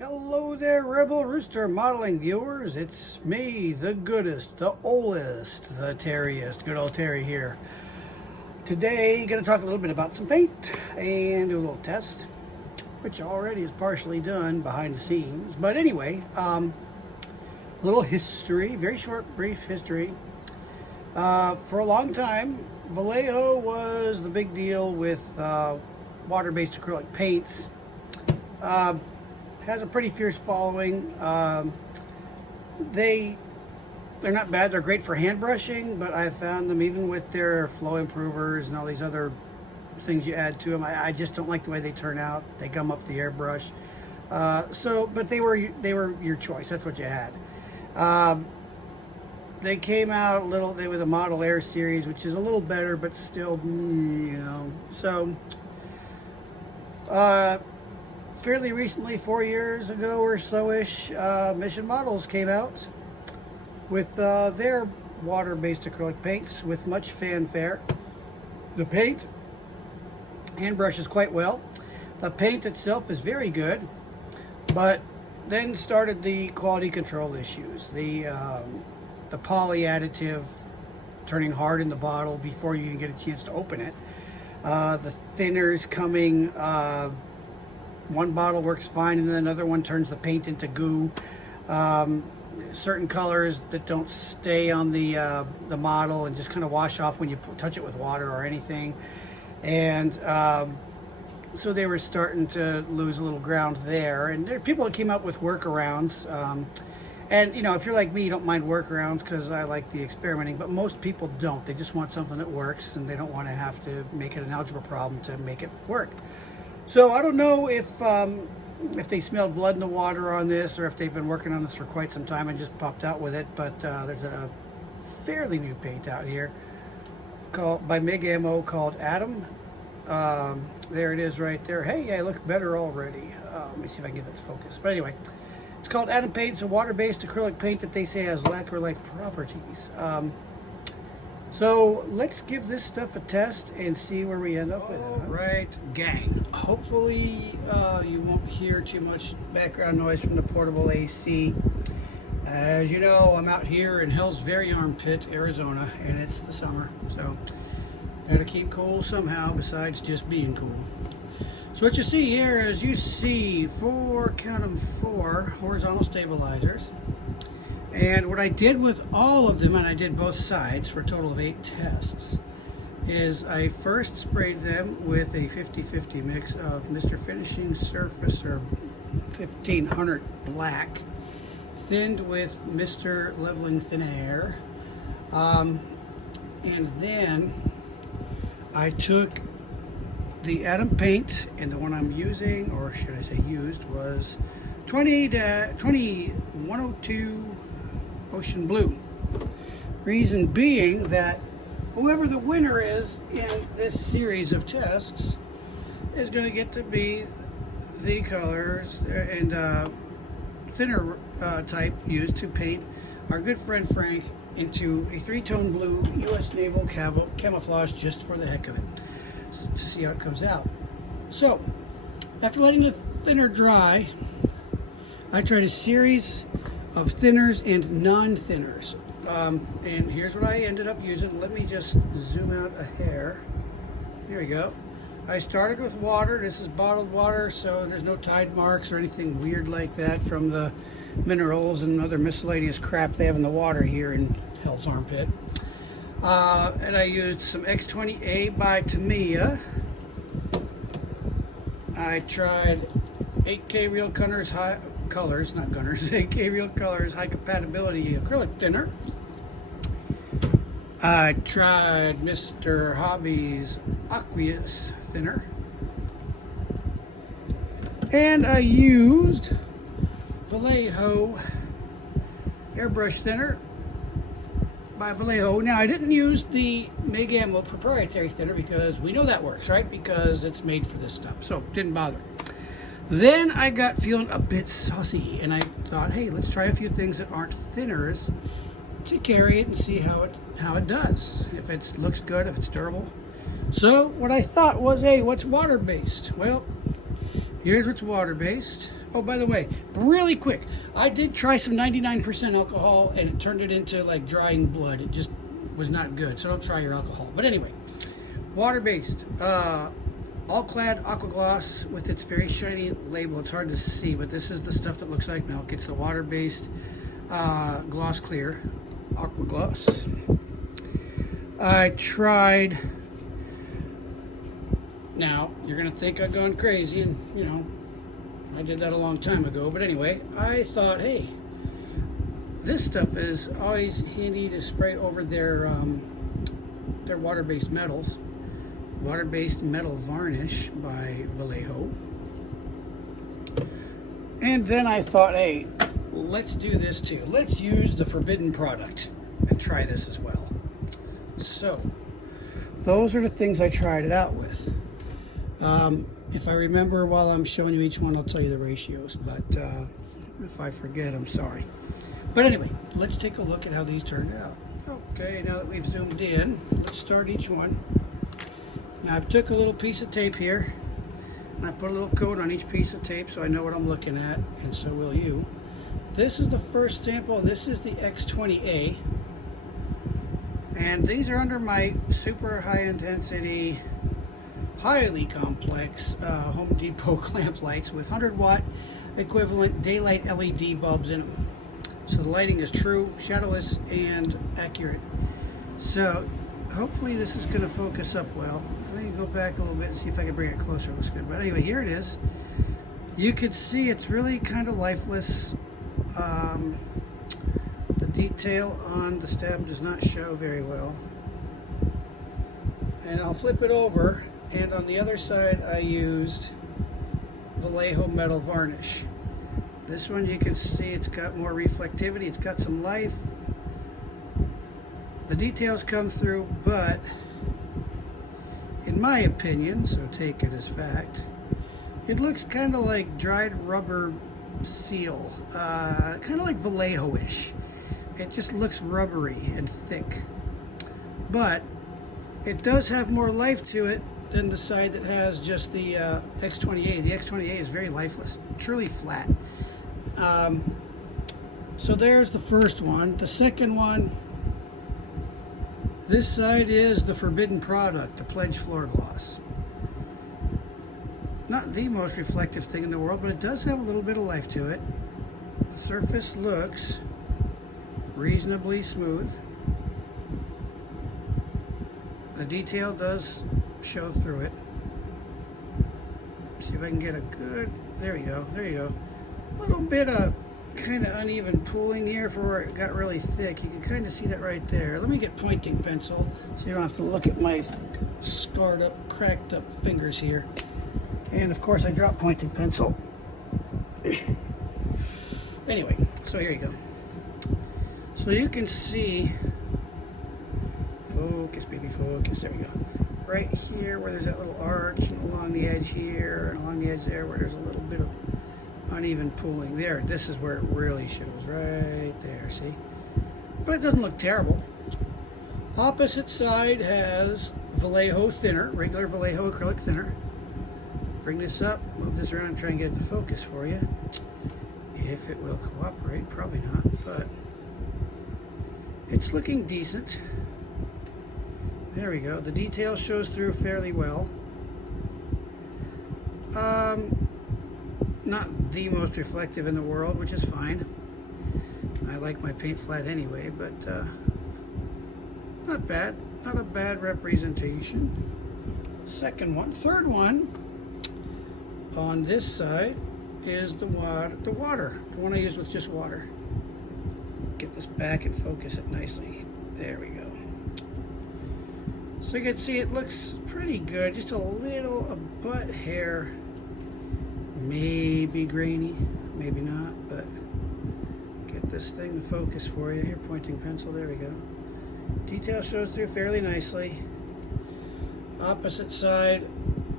Hello there, Rebel Rooster modeling viewers. It's me, the goodest, the oldest, the Terriest, good old Terry here. Today, going to talk a little bit about some paint and do a little test, which already is partially done behind the scenes. But anyway, a little history, very short, brief history. For a long time, Vallejo was the big deal with water-based acrylic paints. Has a pretty fierce following. They're not bad. They're great for hand brushing, but I've found them even with their flow improvers and all these other things you add to them. I just don't like the way they turn out. They gum up the airbrush. But they were your choice. That's what you had. They came out they were the Model Air series, which is a little better, but still, So, fairly recently, 4 years ago or so-ish, Mission Models came out with their water-based acrylic paints with much fanfare. The paint hand brushes quite well. The paint itself is very good, but then started the quality control issues. The poly additive turning hard in the bottle before you even get a chance to open it. The thinners coming, one bottle works fine and then another one turns the paint into goo. Certain colors that don't stay on the model and just kind of wash off when you touch it with water or anything. And so they were starting to lose a little ground there. And there are people that came up with workarounds. And if you're like me, you don't mind workarounds because I like the experimenting, but most people don't. They just want something that works and they don't want to have to make it an algebra problem to make it work. So I don't know if they smelled blood in the water on this or if they've been working on this for quite some time and just popped out with it, but there's a fairly new paint out here by Mig Ammo called Atom. There it is right there. Hey, I look better already. Let me see if I can get it to focus. But anyway, it's called Atom Paint. It's a water-based acrylic paint that they say has lacquer-like properties. So let's give this stuff a test and see where we end up with it. All right, gang. Hopefully you won't hear too much background noise from the portable AC. As you know, I'm out here in Hell's Very Armpit, Arizona, and it's the summer. So gotta keep cool somehow besides just being cool. So what you see here is you see four horizontal stabilizers. And what I did with all of them, and I did both sides for a total of 8 tests, is I first sprayed them with a 50-50 mix of Mr. Finishing Surfacer 1500 Black, thinned with Mr. Leveling Thin Air. And then I took the Atom paint, and the one I'm using, or should I say used, was 102 Ocean Blue. Reason being that whoever the winner is in this series of tests is going to get to be the colors and thinner type used to paint our good friend Frank into a 3-tone blue U.S. Naval camouflage just for the heck of it, to see how it comes out. So after letting the thinner dry, I tried a series of thinners and non-thinners, and here's what I ended up using. Let me just zoom out a hair. Here we go. I started with water. This is bottled water, so there's no tide marks or anything weird like that from the minerals and other miscellaneous crap they have in the water here in Hell's Armpit. And I used some X20A by Tamiya. I tried 8K Real Colors, 8K Real Colors High Compatibility Acrylic Thinner. I tried Mr. Hobby's Aqueous Thinner. And I used Vallejo Airbrush Thinner by Vallejo. Now, I didn't use the Mig Ammo proprietary thinner because we know that works, right? Because it's made for this stuff, so didn't bother. Then I got feeling a bit saucy, and I thought, hey, let's try a few things that aren't thinners to carry it and see how it does. If it looks good, if it's durable. So what I thought was, hey, what's water-based? Well, here's what's water-based. Oh, by the way, really quick, I did try some 99% alcohol and it turned it into like drying blood. It just was not good, so don't try your alcohol. But anyway, water-based, all-clad aqua gloss with its very shiny label. It's hard to see, but this is the stuff that looks like milk. It's the water-based gloss clear aqua gloss. I tried. Now you're gonna think I've gone crazy, and you know I did that a long time ago. But anyway, I thought, hey, this stuff is always handy to spray over their water-based metals. Water-based metal varnish by Vallejo. And then I thought, hey, let's do this too. Let's use the forbidden product and try this as well. So, those are the things I tried it out with. If I remember while I'm showing you each one, I'll tell you the ratios. But if I forget, I'm sorry. But anyway, let's take a look at how these turned out. Okay, now that we've zoomed in, let's start each one. Now I took a little piece of tape here, and I put a little coat on each piece of tape so I know what I'm looking at, and so will you. This is the first sample, and this is the X20A. And these are under my super high intensity, highly complex Home Depot clamp lights with 100-watt equivalent daylight LED bulbs in them. So the lighting is true, shadowless, and accurate. So hopefully this is going to focus up well. Let me go back a little bit and see if I can bring it closer. It looks good. But anyway, here it is. You can see it's really kind of lifeless. The detail on the stab does not show very well. And I'll flip it over, and on the other side I used Vallejo metal varnish. This one you can see it's got more reflectivity, it's got some life. The details come through, but in my opinion, so take it as fact, it looks kind of like dried rubber seal, kind of like Vallejo-ish. It just looks rubbery and thick, but it does have more life to it than the side that has just the X20A. The X20A is very lifeless, truly flat. So there's the first one. The second one, this side is the forbidden product, the Pledge Floor Gloss. Not the most reflective thing in the world, but it does have a little bit of life to it. The surface looks reasonably smooth. The detail does show through it. See if I can get a good, there you go, there you go. A little bit of kind of uneven pooling here for where it got really thick. You can kind of see that right there. Let me get pointing pencil so you don't have to look at my scarred up, cracked up fingers here. And of course I dropped pointing pencil. Anyway, so here you go. So you can see, focus baby, focus, there we go. Right here where there's that little arch, and along the edge here, and along the edge there where there's a little bit of uneven pooling there. This is where it really shows, right there, see? But it doesn't look terrible. Opposite side has Vallejo thinner, regular Vallejo acrylic thinner. Bring this up, move this around, try and get it to focus for you. If it will cooperate, probably not, but it's looking decent. There we go. The detail shows through fairly well. Not the most reflective in the world, which is fine. I like my paint flat anyway, but not bad. Not a bad representation. Second one. Third one on this side is the water, the one I used with just water. Get this back and focus it nicely. There we go. So you can see it looks pretty good. Just a little, a butt hair, maybe grainy, maybe not, but get this thing to focus for you. Here, pointing pencil, there we go. Detail shows through fairly nicely. Opposite side,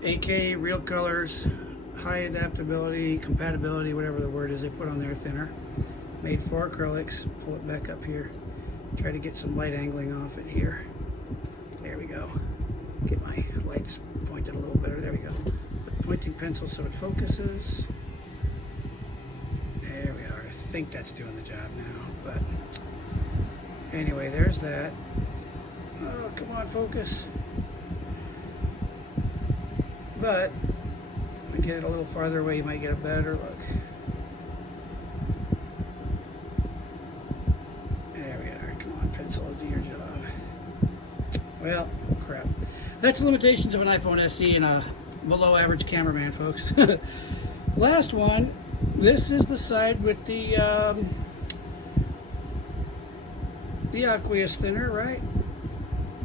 AK Real Colors, high adaptability, compatibility, whatever the word is they put on there, thinner. Made for acrylics. Pull it back up here. Try to get some light angling off it here. There we go. Get my lights pointed a little better. There we go. Pointing pencil so it focuses. think that's doing the job now, but anyway, there's that. Oh, come on, focus. But if we get it a little farther away, you might get a better look. There we are. Come on, pencil, do your job. Well, crap. That's the limitations of an iPhone SE and a below average cameraman, folks. Last one. This is the side with the aqueous thinner, right?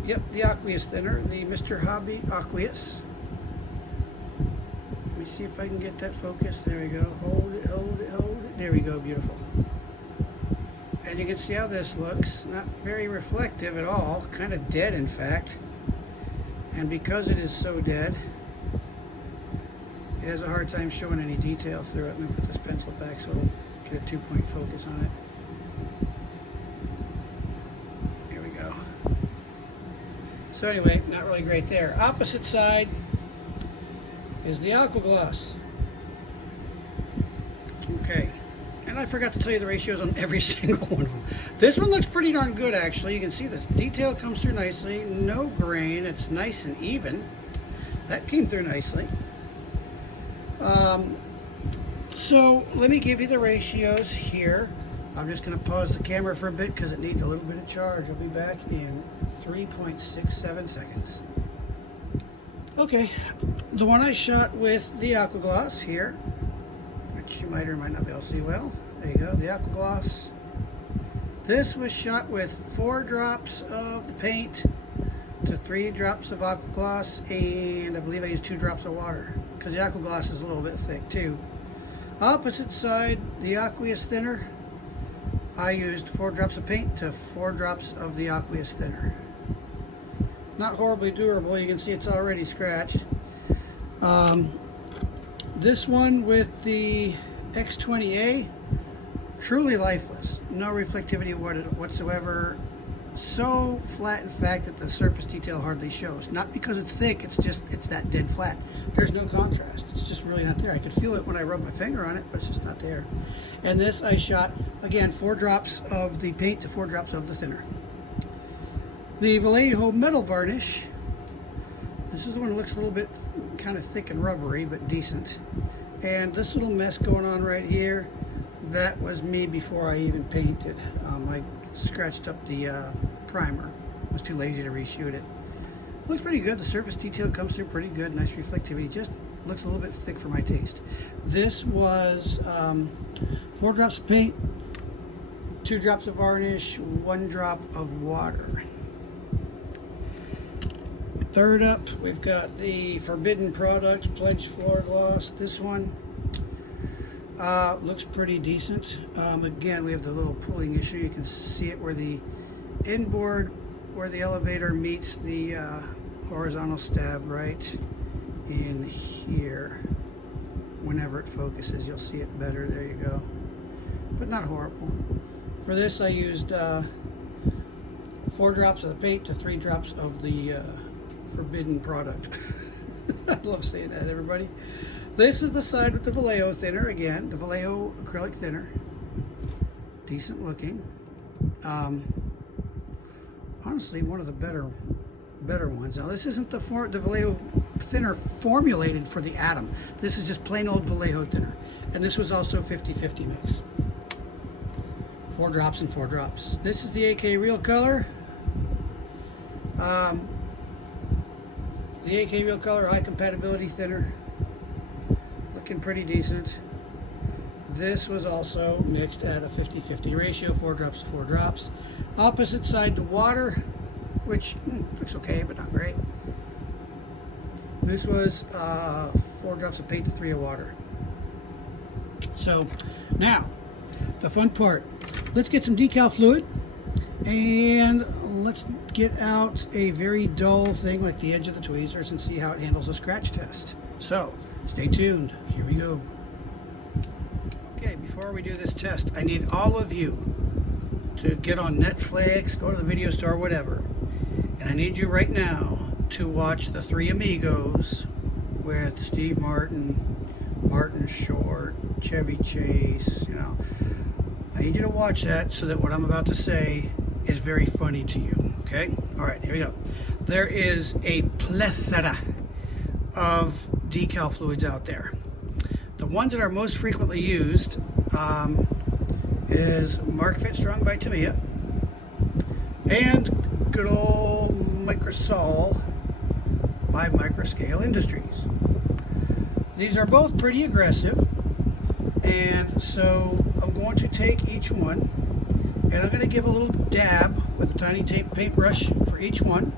Yep, the aqueous thinner, the Mr. Hobby aqueous. Let me see if I can get that focused. There we go. Hold it, hold it, hold it. There we go, beautiful. And you can see how this looks. Not very reflective at all. Kind of dead, in fact. And because it is so dead, it has a hard time showing any detail through it. Let me put this pencil back so it'll get a 2-point focus on it. Here we go. So anyway, not really great there. Opposite side is the aqua gloss. Okay, and I forgot to tell you the ratios on every single one of them. This one looks pretty darn good, actually. You can see the detail comes through nicely. No grain. It's nice and even. That came through nicely. So let me give you the ratios here. I'm just going to pause the camera for a bit because it needs a little bit of charge. I'll be back in 3.67 seconds. Okay, the one I shot with the aqua gloss here, which you might or might not be able to see well. There you go, the aqua gloss. This was shot with 4 drops of the paint to 3 drops of aqua gloss, and I believe I used 2 drops of water because the aqua gloss is a little bit thick too. Opposite side, the aqueous thinner, I used 4 drops of paint to 4 drops of the aqueous thinner. Not horribly durable. You can see it's already scratched. This one with the X20A, truly lifeless. No reflectivity whatsoever. So flat, in fact, that the surface detail hardly shows. Not because it's thick, it's that dead flat. There's no contrast. It's just really not there. I could feel it when I rubbed my finger on it, but it's just not there. And this I shot, again, 4 drops of the paint to 4 drops of the thinner. The Vallejo metal varnish, this is the one that looks a little bit kind of thick and rubbery, but decent. And this little mess going on right here, that was me before I even painted. I scratched up the primer. I was too lazy to reshoot it. Looks pretty good. The surface detail comes through pretty good. Nice reflectivity. Just looks a little bit thick for my taste. This was 4 drops of paint, 2 drops of varnish, 1 drop of water. Third up, we've got the Forbidden Product Pledge Floor Gloss. This one looks pretty decent. Again, we have the little pulling issue. You can see it where the inboard, where the elevator meets the horizontal stab right in here. Whenever it focuses, you'll see it better. There you go. But not horrible. For this, I used 4 drops of the paint to 3 drops of the Forbidden Product. I love saying that, everybody. This is the side with the Vallejo thinner. Again, the Vallejo acrylic thinner. Decent looking. Honestly, one of the better ones. Now, this isn't the Vallejo thinner formulated for the Atom. This is just plain old Vallejo thinner. And this was also 50-50 mix. 4 drops and 4 drops. This is the AK Real Color. The AK Real Color high compatibility thinner. Looking pretty decent. This was also mixed at a 50-50 ratio, 4 drops to 4 drops. Opposite side to water, which looks okay, but not great. This was 4 drops of paint to 3 of water. So now, the fun part. Let's get some decal fluid and let's get out a very dull thing like the edge of the tweezers and see how it handles a scratch test. So, stay tuned. Here we go. Okay, before we do this test, I need all of you to get on Netflix, go to the video store, whatever. And I need you right now to watch The Three Amigos with Steve Martin, Martin Short, Chevy Chase, you know. I need you to watch that so that what I'm about to say is very funny to you, okay? All right, here we go. There is a plethora of decal fluids out there. The ones that are most frequently used is Mark Fit Strong by Tamiya and good old Microsol by Microscale Industries. These are both pretty aggressive, and so I'm going to take each one and I'm going to give a little dab with a tiny paintbrush for each one,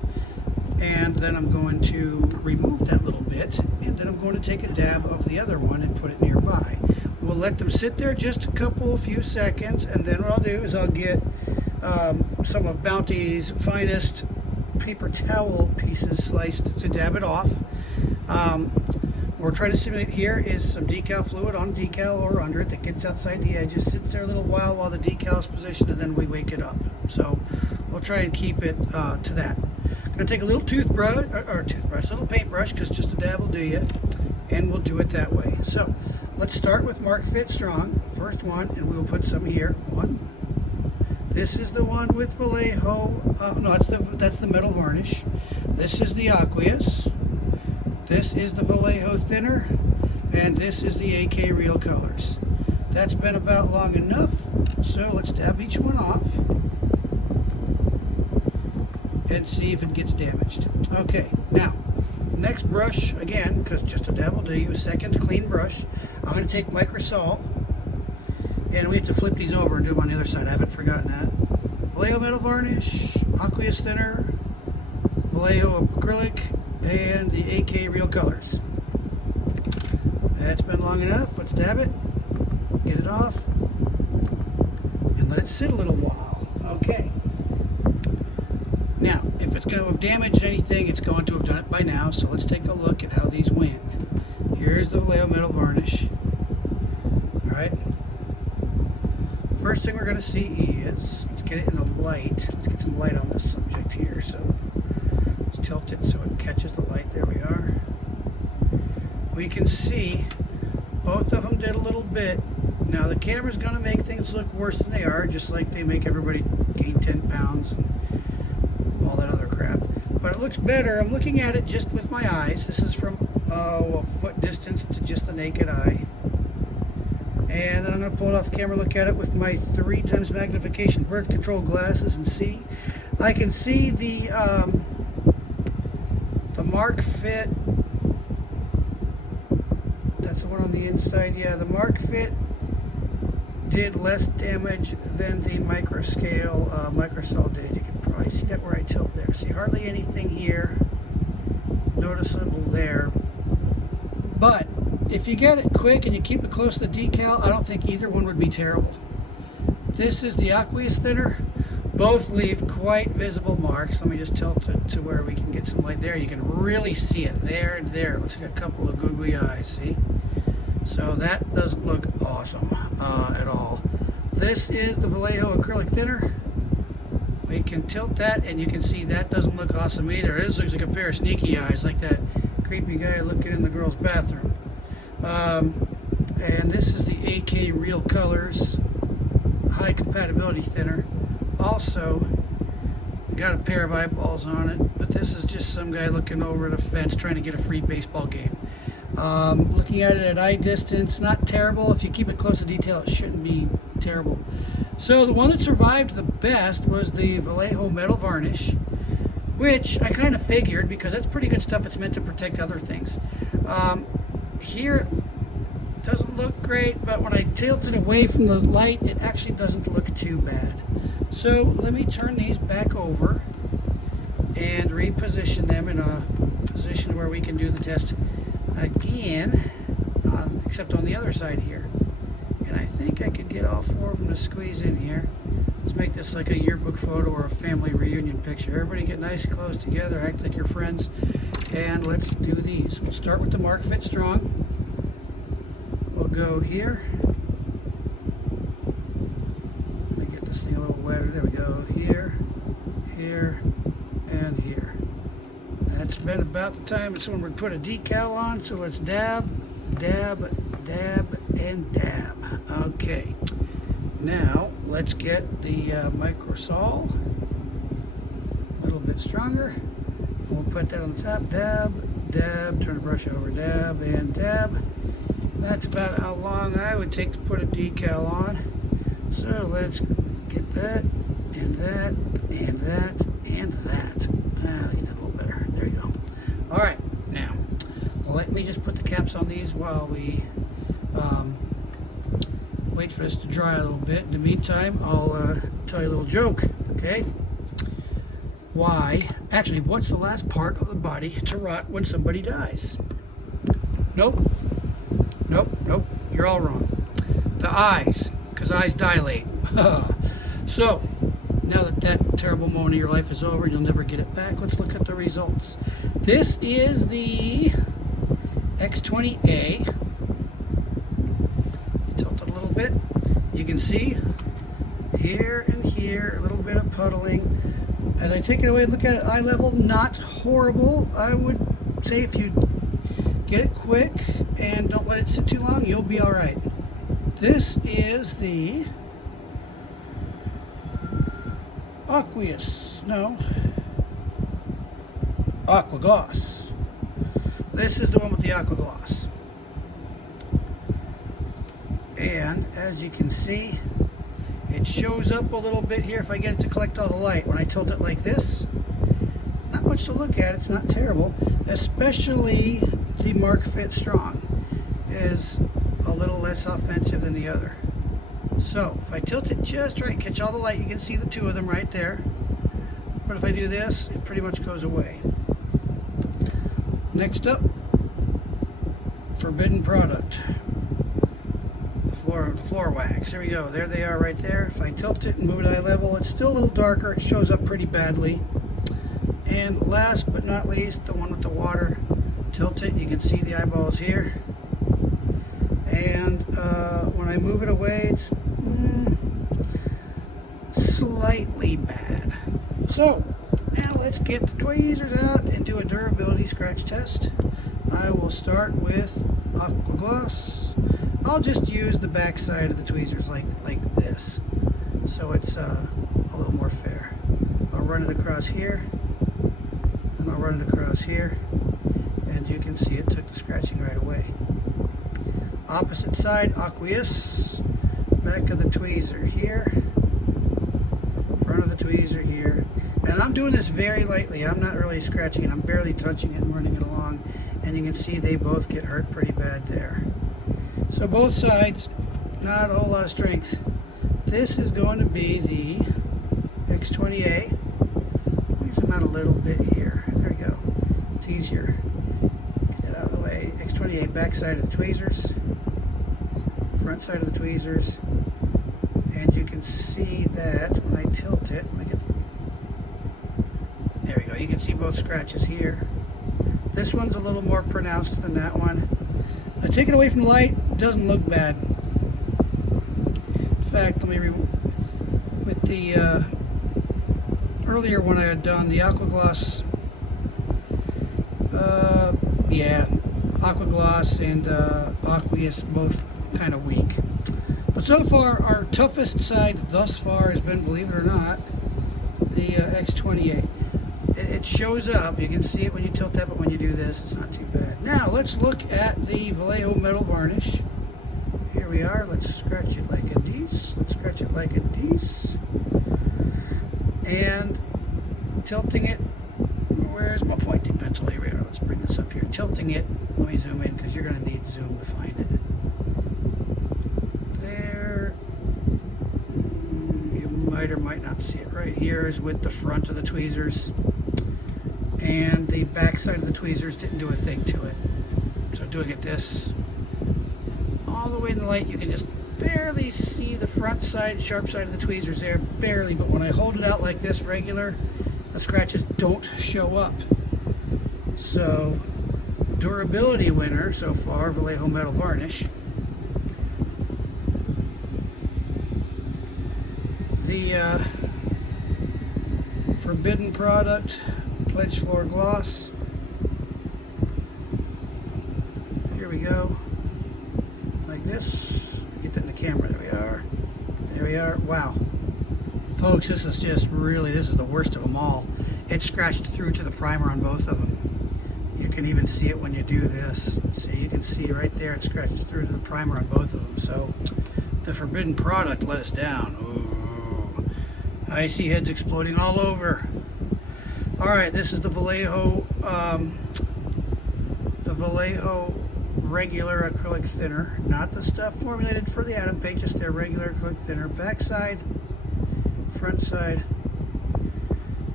and then I'm going to remove that little bit, and then I'm going to take a dab of the other one and put it nearby. We'll let them sit there just a few seconds, and then what I'll do is I'll get some of Bounty's finest paper towel pieces sliced to dab it off. What we're trying to simulate here is some decal fluid on decal or under it that gets outside the edges, sits there a little while the decal is positioned, and then we wake it up. So we'll try and keep it to that. I'm going to take a little a little paintbrush, because just a dab will do you, and we'll do it that way. So let's start with Mark Fit Strong, first one, and we will put some here. One. This is the one with Vallejo. No, that's the metal varnish. This is the aqueous. This is the Vallejo thinner, and this is the AK Real Colors. That's been about long enough, so let's dab each one off and see if it gets damaged. Okay, now, next brush, again, because just a dab will do you, a second clean brush. I'm going to take Microsol, and we have to flip these over and do them on the other side. I haven't forgotten that. Vallejo metal varnish, aqueous thinner, Vallejo acrylic, and the AK Real Colors. That's been long enough. Let's dab it, get it off, and let it sit a little while. Okay. Now, if it's going to have damaged anything, it's going to have done it by now, so let's take a look at how these went. Here's the Vallejo metal varnish. Alright. First thing we're going to see is, let's get it in the light. Let's get some light on this subject here. So let's tilt it so it catches the light. There we are. We can see both of them did a little bit. Now the camera's going to make things look worse than they are, just like they make everybody gain 10 pounds and all that other crap. But it looks better. I'm looking at it just with my eyes. This is from a foot distance to just the naked eye. And I'm going to pull it off the camera, look at it with my 3x magnification birth control glasses and see. I can see the Mark Fit. That's the one on the inside. Yeah, the Mark Fit did less damage than the Microsol did. You can probably see that where I tilt there. See, hardly anything here noticeable there. But if you get it quick and you keep it close to the decal, I don't think either one would be terrible. This is the aqueous thinner. Both leave quite visible marks. Let me just tilt it to where we can get some light there. You can really see it there and there. It looks like a couple of googly eyes, see? So that doesn't look awesome at all. This is the Vallejo acrylic thinner. We can tilt that and you can see that doesn't look awesome either. This looks like a pair of sneaky eyes, like that creepy guy looking in the girl's bathroom. And this is the AK Real Colors high compatibility thinner. Also got a pair of eyeballs on it, but this is just some guy looking over the fence trying to get a free baseball game. Looking at it at eye distance, not terrible. If you keep it close to detail, it shouldn't be terrible. So the one that survived the best was the Vallejo metal varnish, which I kind of figured because that's pretty good stuff. It's meant to protect other things. Here it doesn't look great, but when I tilt it away from the light, it actually doesn't look too bad. So let me turn these back over and reposition them in a position where we can do the test again, except on the other side here. And I think I could get all four of them to squeeze in here. Let's make this like a yearbook photo or a family reunion picture. Everybody get nice close together, act like you're friends, and let's do these. We'll start with the Mark Fit Strong. We'll go here. Let me get this thing a little wetter. There we go. Here, here, and here. That's been about the time that someone would put a decal on, so let's dab, dab, dab, and dab. Okay. Now let's get the microsol a little bit stronger. We'll put that on the top. Dab, dab, turn the brush over, dab, and dab. That's about how long I would take to put a decal on. So let's get that, and that, and that, and that. Let me get that a little better. There you go. All right, now let me just put the caps on these while we wait for this to dry a little bit. In the meantime, I'll tell you a little joke, okay? Why? Actually, what's the last part of the body to rot when somebody dies? Nope. Nope, nope. You're all wrong. The eyes, because eyes dilate. So, now that that terrible moment of your life is over, you'll never get it back. Let's look at the results. This is the X20A. Let's tilt it a little bit. You can see here and here a little bit of puddling. As I take it away and look at it eye level, not horrible. I would say if you get it quick and don't let it sit too long, you'll be all right. This is the Aqua Gloss. This is the one with the Aqua Gloss. And as you can see, it shows up a little bit here if I get it to collect all the light. When I tilt it like this, not much to look at. It's not terrible. Especially the Mark Fit Strong is a little less offensive than the other. So if I tilt it just right, catch all the light, you can see the two of them right there. But if I do this, it pretty much goes away. Next up, forbidden product. The floor wax. There we go. There they are right there. If I tilt it and move it eye level, it's still a little darker. It shows up pretty badly. And last but not least, the one with the water. Tilt it, you can see the eyeballs here. And when I move it away, it's slightly bad. So, now let's get the tweezers out and do a durability scratch test. I will start with Aqua Gloss. I'll just use the back side of the tweezers like this, so it's a little more fair. I'll run it across here, and I'll run it across here, and you can see it took the scratching right away. Opposite side, aqueous, back of the tweezer here, front of the tweezer here, and I'm doing this very lightly. I'm not really scratching it. I'm barely touching it and running it along, and you can see they both get hurt pretty bad there. So both sides, not a whole lot of strength. This is going to be the X20A. Let me zoom out a little bit here. There we go. It's easier. Get that out of the way. X20A, back side of the tweezers, front side of the tweezers, and you can see that when I tilt it, there we go. You can see both scratches here. This one's a little more pronounced than that one. I take it away from the light, it doesn't look bad. In fact, with the earlier one I had done, the Aqua Gloss, Aqua Gloss and Aqueous both kind of weak. But so far, our toughest side thus far has been, believe it or not, the X20A. It shows up, you can see it when you tilt that, but when you do this, it's not too bad. Now, let's look at the Vallejo metal varnish. Here we are, let's scratch it like a dece. Let's scratch it like a dece. And tilting it, where's my pointing pencil? Here we are, let's bring this up here. Tilting it, let me zoom in, because you're going to need zoom to find it. There, you might or might not see it. Right here is with the front of the tweezers. And the back side of the tweezers didn't do a thing to it. So doing it this, all the way in the light, you can just barely see the front side, sharp side of the tweezers there, barely. But when I hold it out like this regular, the scratches don't show up. So, durability winner so far, Vallejo metal varnish. The forbidden product, Pledge Floor Gloss. Here we go. Like this. Get that in the camera. There we are. There we are. Wow. Folks, this is just really, this is the worst of them all. It scratched through to the primer on both of them. You can even see it when you do this. See, you can see right there, it scratched through to the primer on both of them. So the forbidden product let us down. Ooh. I see heads exploding all over. All right, this is the Vallejo regular acrylic thinner, not the stuff formulated for the Atom paint, just their regular acrylic thinner. Back side, front side.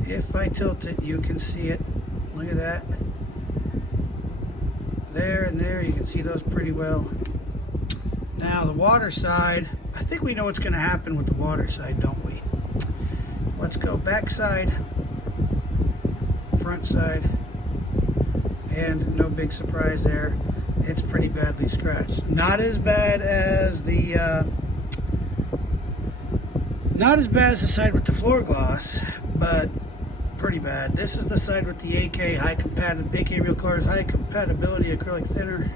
If I tilt it, you can see it. Look at that. There and there, you can see those pretty well. Now the water side, I think we know what's going to happen with the water side, don't we? Let's go back side, front side, and no big surprise there. It's pretty badly scratched. Not as bad as the side with the floor gloss, but pretty bad. This is the side with the AK Real Colors High Compatibility acrylic thinner.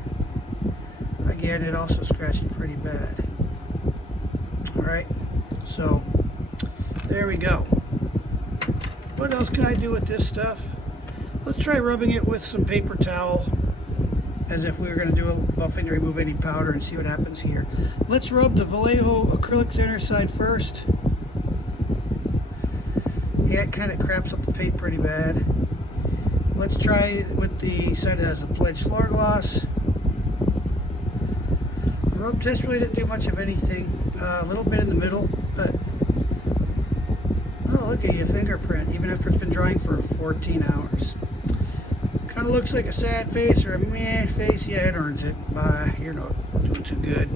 Again, it also scratched pretty bad. All right, so there we go. What else can I do with this stuff? Let's try rubbing it with some paper towel, as if we were going to do a buffing to remove any powder, and see what happens here. Let's rub the Vallejo acrylic thinner side first. Yeah, it kind of craps up the paint pretty bad. Let's try with the side that has the pledge floor gloss. The rub test really didn't do much of anything. A little bit in the middle, but oh, look at your fingerprint, even after it's been drying for 14 hours. Kind of looks like a sad face or a meh face. Yeah, it earns it. Bye. You're not doing too good.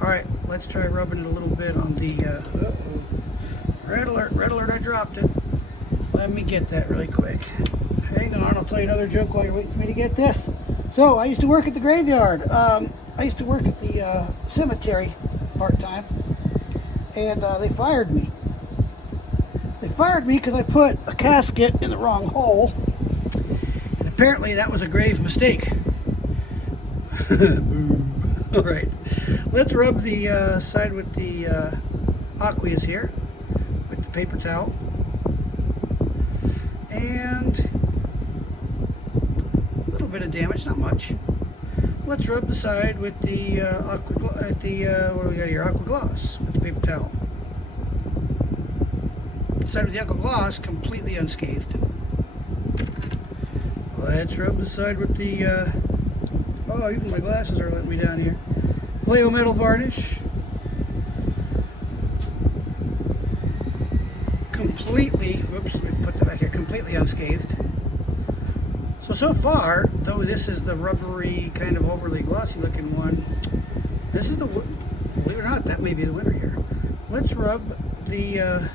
All right, let's try rubbing it a little bit on the. Red alert! Red alert! I dropped it. Let me get that really quick. Hang on, I'll tell you another joke while you're waiting for me to get this. So I used to work at the graveyard. I used to work at the cemetery part-time, and they fired me. They fired me because I put a casket in the wrong hole. Apparently that was a grave mistake. All right, let's rub the side with the aqueous here with the paper towel, and a little bit of damage, not much. Let's rub the side with the what do we got here? Aqua gloss with the paper towel. The side with the aqua gloss completely unscathed. Let's rub the side with the, oh, even my glasses are letting me down here. Vallejo metal varnish. Completely, whoops, let me put that back here, completely unscathed. So far, though this is the rubbery, kind of overly glossy looking one, this is the, believe it or not, that may be the winner here. Let's rub the,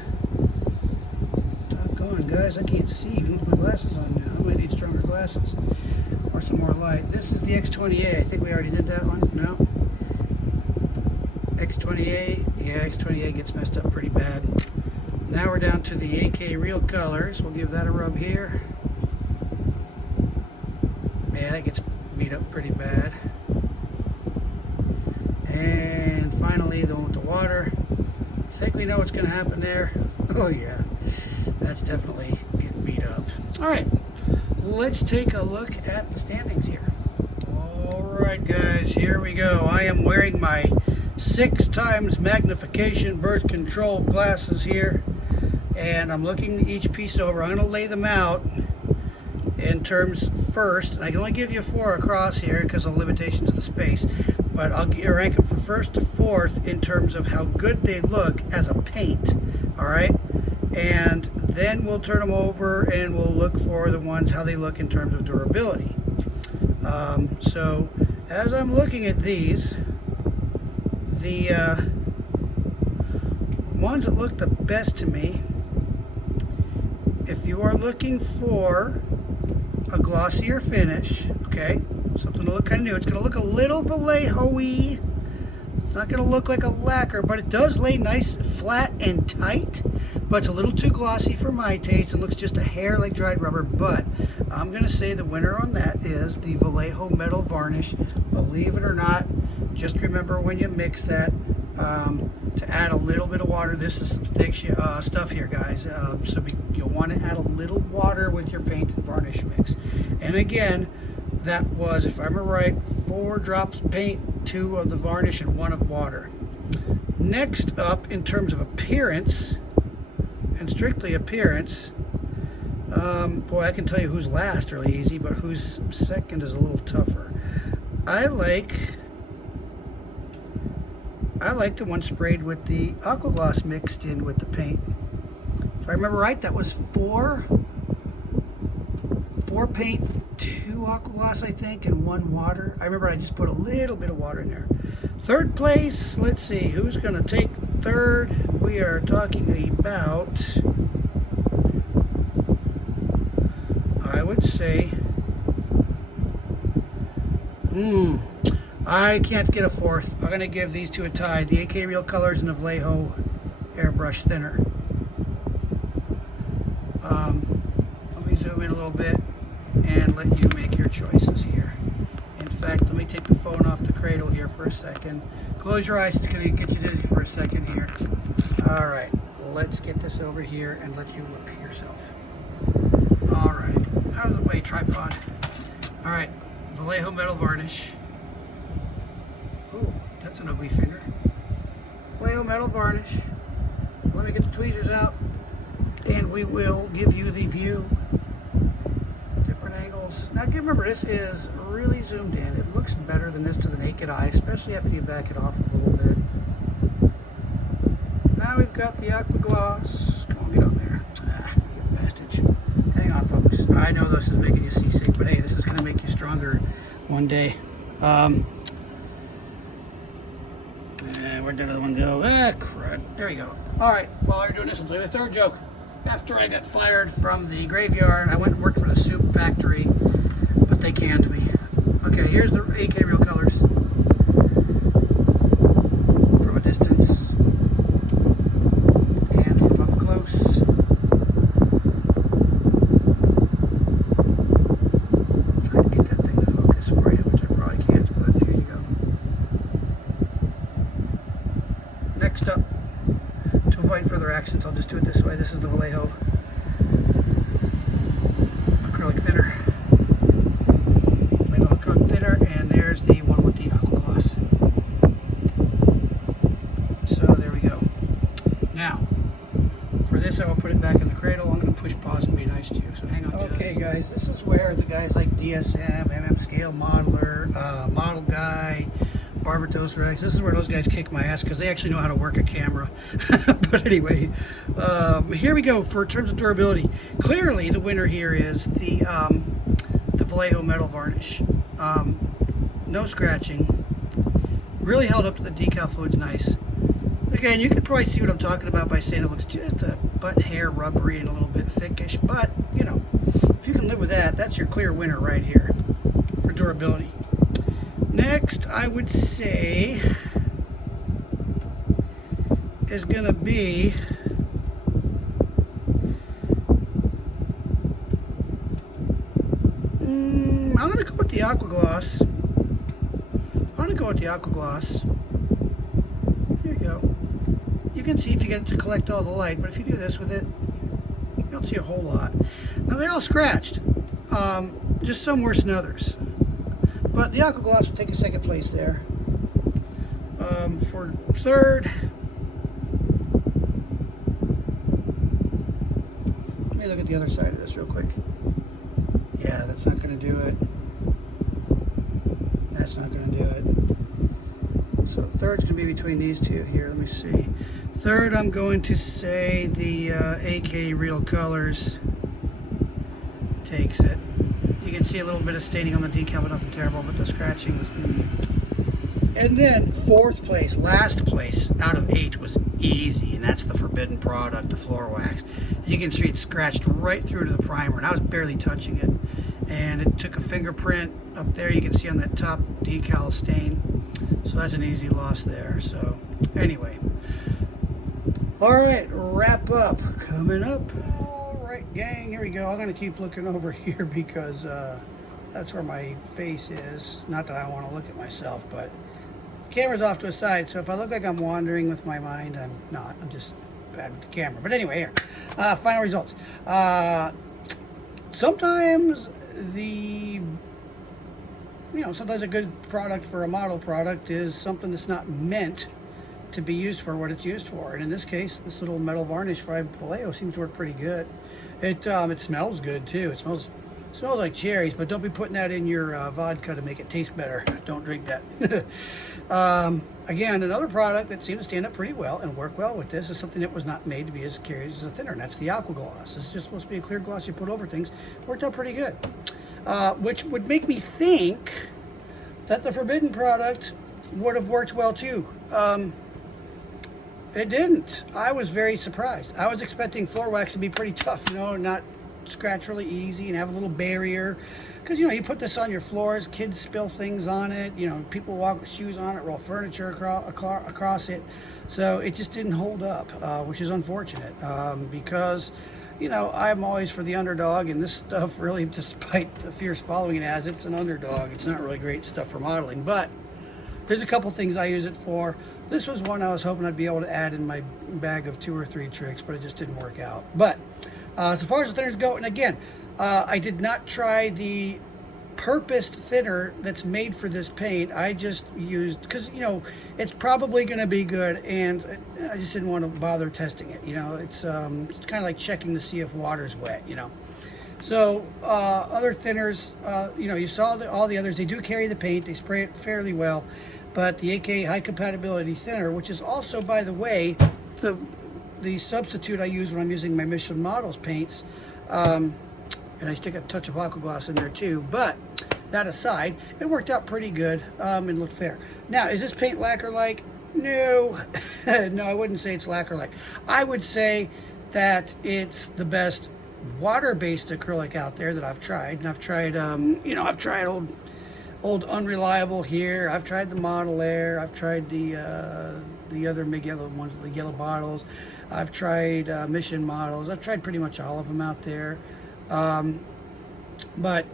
doggone guys, I can't see even with my glasses on now. I might need stronger glasses or some more light. This is the X28. I think we already did that one. No. X28. Yeah, X28 gets messed up pretty bad. Now we're down to the AK Real Colors. We'll give that a rub here. Yeah, that gets beat up pretty bad. And finally, the one with the water. I think we know what's going to happen there. Oh yeah, that's definitely getting beat up. All right, let's take a look at the standings here. All right, guys, here we go. I am wearing my 6x magnification birth control glasses here, and I'm looking each piece over. I'm going to lay them out in terms first, and I can only give you 4 across here because of limitations of the space, but I'll rank them from first to fourth in terms of how good they look as a paint. All right, and then we'll turn them over and we'll look for the ones how they look in terms of durability. So as I'm looking at these, the ones that look the best to me, if you are looking for a glossier finish, okay, something to look kind of new, it's going to look a little Vallejo-y. It's not going to look like a lacquer, but it does lay nice, flat, and tight. But it's a little too glossy for my taste. It looks just a hair like dried rubber. But I'm going to say the winner on that is the Vallejo Metal Varnish. Believe it or not, just remember when you mix that, to add a little bit of water. This is thick stuff here, guys. So you'll want to add a little water with your paint and varnish mix. And again, that was, if I remember right, 4 drops paint, 2 of the varnish, and 1 of water. Next up, in terms of appearance, and strictly appearance, boy, I can tell you who's last really easy, but who's second is a little tougher. I like the one sprayed with the aqua gloss mixed in with the paint. If I remember right, that was 4 paint, 2 aqua gloss, I think, and 1 water. I remember I just put a little bit of water in there. Third place, let's see, who's going to take third? We are talking about, I would say, I can't get a fourth. I'm going to give these two a tie. The AK Real Colors and the Vallejo Airbrush Thinner. Let me zoom in a little bit and let you make your choices here. In fact, let me take the phone off the cradle here for a second. Close your eyes. It's going to get you dizzy for a second here. All right. Let's get this over here and let you look yourself. All right. Out of the way, tripod. All right. Vallejo Metal Varnish. Oh, that's an ugly finger. Vallejo Metal Varnish. Let me get the tweezers out, and we will give you the view. Different angles. Now, remember, this is really zoomed in. It looks better than this to the naked eye, especially after you back it off a little bit. Now we've got the aqua gloss. Come on, get on there. Ah, you bastard. Hang on, folks. I know this is making you seasick, but hey, this is going to make you stronger one day. Where did the other one go? Ah, crud. There you go. All right, while you're doing this, I'll tell you a third joke. After I got fired from the graveyard, I went and worked for the soup factory, but they canned me. Okay, here's the AK Real Colors. From a distance and from up close. Trying to get that thing to focus for you, which I probably can't, but here you go. Next up, to avoid further accents, I'll just do it this way. This is the Vallejo acrylic thinner. Vallejo acrylic thinner, and there's the one with the aqua gloss. So there we go. Now, for this, I will put it back in the cradle. I'm going to push pause and be nice to you. So hang on. Okay, guys, this is where the guys like DSM, MM Scale Modeler, Model Guy, Barbados Rex. This is where those guys kick my ass because they actually know how to work a camera. But anyway, here we go. For terms of durability, clearly the winner here is the Vallejo Metal Varnish. No scratching. Really held up to the decal fluid's nice. Again, you can probably see what I'm talking about by saying it looks just a butt hair rubbery and a little bit thickish. But you know, if you can live with that, that's your clear winner right here for durability. Next, I would say, is going to be I'm going to go with the aqua gloss. I'm going to go with the aqua gloss. Here you go. You can see if you get it to collect all the light, but if you do this with it, you don't see a whole lot. Now, they all scratched, just some worse than others. But the aqua gloss will take a second place there. For third, let me look at the other side of this real quick. Yeah, that's not going to do it. That's not going to do it. So third's going to be between these two here. Let me see. Third, I'm going to say the AK Real Colors takes it. You can see a little bit of staining on the decal, but nothing terrible, but the scratching was... And then fourth place, last place out of 8 was easy, and that's the forbidden product, the floor wax. You can see it scratched right through to the primer, and I was barely touching it. And it took a fingerprint up there. You can see on that top decal stain. So that's an easy loss there. So anyway. All right, wrap up. Coming up. All right, gang, here we go. I'm going to keep looking over here because that's where my face is. Not that I want to look at myself, but camera's off to a side, so if I look like I'm wandering with my mind, I'm not. I'm just bad with the camera. But anyway, here, final results. Sometimes sometimes a good product for a model product is something that's not meant to be used for what it's used for. And in this case, this little metal varnish for Vallejo seems to work pretty good. It smells good too. It smells like cherries, but don't be putting that in your vodka to make it taste better. Don't drink that. Again, another product that seemed to stand up pretty well and work well with this is something that was not made to be as carried as a thinner, and that's the aqua gloss. This is just supposed to be a clear gloss you put over things. Worked out pretty good. Which would make me think that the Forbidden product would have worked well too. It didn't. I was very surprised. I was expecting floor wax to be pretty tough, not scratch really easy and have a little barrier. Because, you put this on your floors, kids spill things on it, people walk with shoes on it, roll furniture across it. So it just didn't hold up, which is unfortunate because, I'm always for the underdog, and this stuff really, despite the fierce following it has, it's an underdog. It's not really great stuff for modeling, but there's a couple things I use it for. This was one I was hoping I'd be able to add in my bag of 2 or 3 tricks, but it just didn't work out. But as far as the thinners go, and again, I did not try the purposed thinner that's made for this paint. I just used, because, it's probably going to be good, and I just didn't want to bother testing it. It's kind of like checking to see if water's wet, So other thinners, you saw all the others, they do carry the paint, they spray it fairly well, but the AK high compatibility thinner, which is also, by the way, the substitute I use when I'm using my Mission Models paints, and I stick a touch of aqua gloss in there too, but that aside, it worked out pretty good and looked fair. Now, is this paint lacquer-like? No, no, I wouldn't say it's lacquer-like. I would say that it's the best water-based acrylic out there that I've tried. And I've tried, I've tried old Unreliable here. I've tried the Model Air. I've tried the other Mig Yellow ones, the yellow bottles. I've tried Mission Models. I've tried pretty much all of them out there. But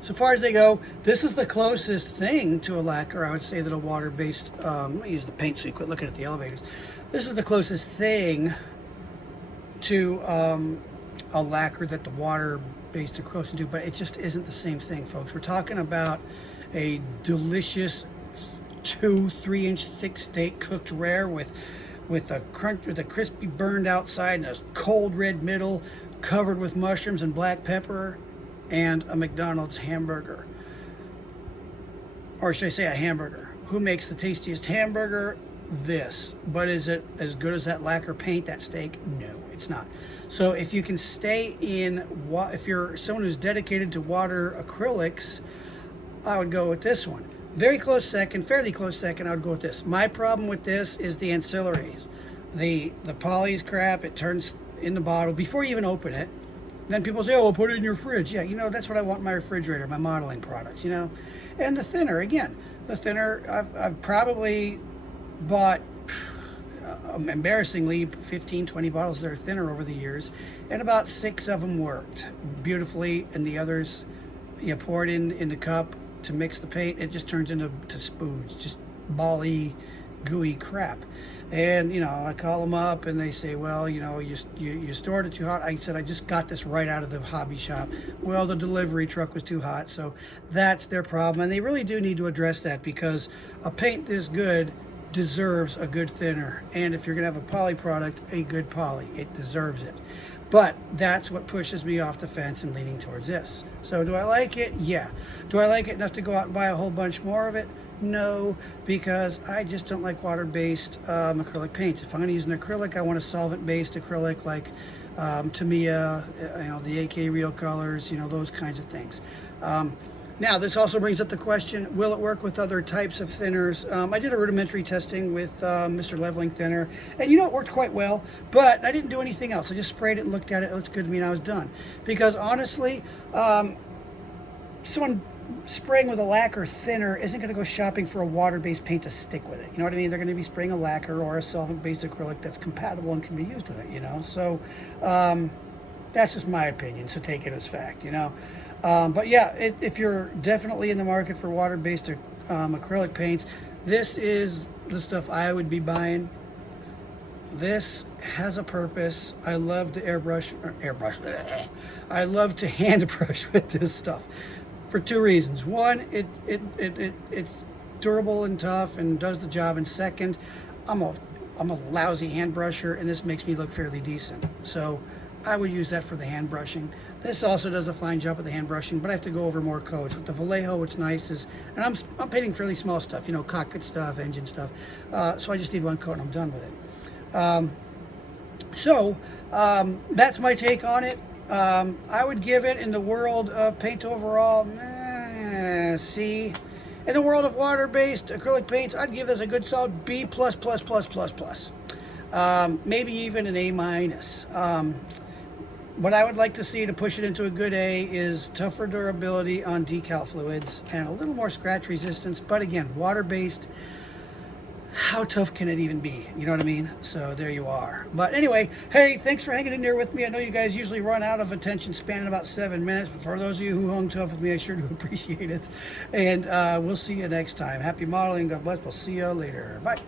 so far as they go, this is the closest thing to a lacquer, I would say, that a water-based, let me use the paint so you quit looking at the elevators. This is the closest thing to a lacquer that the water-based acrylics can do, but it just isn't the same thing, folks. We're talking about a delicious 2-3 inch thick steak cooked rare with a crunch, with a crispy burned outside and a cold red middle, covered with mushrooms and black pepper, and a McDonald's hamburger. Or should I say a hamburger? Who makes the tastiest hamburger? This. But is it as good as that lacquer paint, that steak? No, it's not. So if you can stay in, if you're someone who's dedicated to water acrylics, I would go with this one. Very close second, fairly close second, I would go with this. My problem with this is the ancillaries. The poly's crap, it turns in the bottle before you even open it. Then people say, oh, well, put it in your fridge. Yeah, that's what I want in my refrigerator, my modeling products, And the thinner, again, the thinner, I've probably bought, embarrassingly, 15, 20 bottles that are thinner over the years, and about 6 of them worked beautifully, and the others, you pour it in the cup to mix the paint, it just turns into spooge, just bally, gooey crap. And I call them up and they say, well, you stored it too hot. I said, I just got this right out of the hobby shop. Well, the delivery truck was too hot. So that's their problem, and they really do need to address that, because a paint this good deserves a good thinner, and if you're gonna have a poly product, a good poly, it deserves it. But that's what pushes me off the fence and leaning towards this. So do I like it? Yeah. Do I like it enough to go out and buy a whole bunch more of it? No, because I just don't like water-based acrylic paints. If I'm going to use an acrylic, I want a solvent-based acrylic like Tamiya, the AK Real Colors, those kinds of things. Now, this also brings up the question, will it work with other types of thinners? I did a rudimentary testing with Mr. Leveling Thinner, and it worked quite well, but I didn't do anything else. I just sprayed it and looked at it. It looked good to me, and I was done. Because honestly, someone spraying with a lacquer thinner isn't going to go shopping for a water-based paint to stick with it. You know what I mean? They're going to be spraying a lacquer or a solvent-based acrylic that's compatible and can be used with it, So that's just my opinion, so take it as fact, But yeah, if you're definitely in the market for water-based acrylic paints, This is the stuff I would be buying. This has a purpose. I love to I love to hand brush with this stuff for two reasons. One, it's durable and tough and does the job. And second, I'm a lousy hand brusher, and this makes me look fairly decent. So I would use that for the hand brushing. This also does a fine job with the hand brushing, but I have to go over more coats. With the Vallejo, what's nice is, and I'm painting fairly small stuff, you know, cockpit stuff, engine stuff. So I just need one coat and I'm done with it. That's my take on it. I would give it, in the world of paint overall, C. In the world of water-based acrylic paints, I'd give this a good solid B+++++. Maybe even an A-. What I would like to see to push it into a good A is tougher durability on decal fluids and a little more scratch resistance. But again, water-based, how tough can it even be? You know what I mean? So there you are. But anyway, hey, thanks for hanging in there with me. I know you guys usually run out of attention span in about 7 minutes, but for those of you who hung tough with me, I sure do appreciate it. And we'll see you next time. Happy modeling. God bless. We'll see you later. Bye.